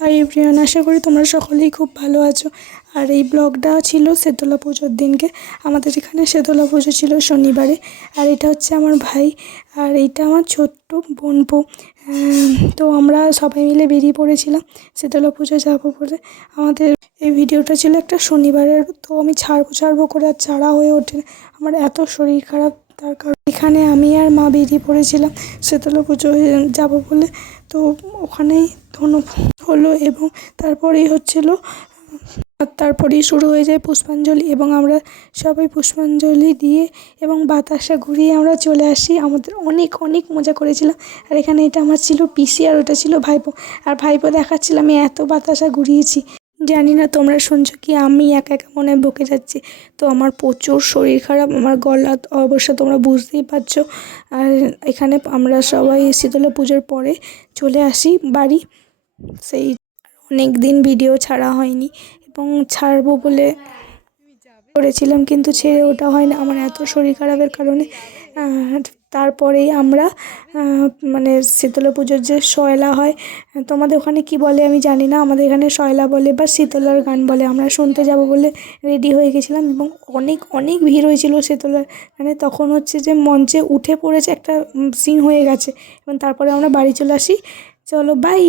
Hi everyone, আশা করি তোমরা সকলেই খুব ভালো আছো। আর এই ব্লগটা ছিল শীতলা পুজোর দিনকে। আমাদের এখানে শীতলা পুজো ছিল শনিবারে। আর এটা হচ্ছে আমার ভাই, আর এইটা আমার ছোট্ট বোনপো। তো আমরা সবাই মিলে বেরিয়ে পড়েছিলাম শীতলা পুজো যাবো বলে। আমাদের এই ভিডিওটা ছিল একটা শনিবারের, তো আমি ছাড়বো করে আর ছাড়া হয়ে ওঠে না। আমার এত শরীর খারাপ, তার কারণ এখানে আমি আর মা বেরিয়ে পড়েছিলাম শীতলা পুজো যাবো বলে। তো ওখানেই ধনু হলো এবং তারপরেই শুরু হয়ে যায় পুষ্পাঞ্জলি, এবং আমরা সবাই পুষ্পাঞ্জলি দিয়ে এবং বাতাসা ঘুরিয়ে আমরা চলে আসি। আমাদের অনেক অনেক মজা করেছিলাম। আর এখানে এটা আমার ছিল পিসি, আর ওটা ছিল ভাইপো। আর ভাইপো দেখাচ্ছিল আমি এত বাতাসা ঘুরিয়েছি। জানি না তোমরা শুনছো কি, আমি একা একা মনে হয় বকে যাচ্ছি। তো আমার প্রচুর শরীর খারাপ, আমার গলা অবশ্য তোমরা বুঝতেই পারছো। আর এখানে আমরা সবাই শীতলা পুজোর পরে চলে আসি বাড়ি। সেই অনেক দিন ভিডিও ছাড়া হয়নি, এবং ছাড়বো বলে করেছিলাম, কিন্তু ছেড়ে ওঠা হয় না আমার এত শরীর খারাপের কারণে। তারপরেই আমরা মানে শীতলা পুজোর যে সয়লা হয়, তোমাদের ওখানে কি বলে আমি জানি না, আমাদের এখানে সয়লা বলে বা শীতলার গান বলে। আমরা শুনতে যাব বলে রেডি হয়ে গেছিলাম, এবং অনেক অনেক ভিড় হয়েছিল শীতলার গানে। তখন হচ্ছে যে মঞ্চে উঠে পড়েছে, একটা সিন হয়ে গেছে, এবং তারপরে আমরা বাড়ি চলে আসি। চলো বাই।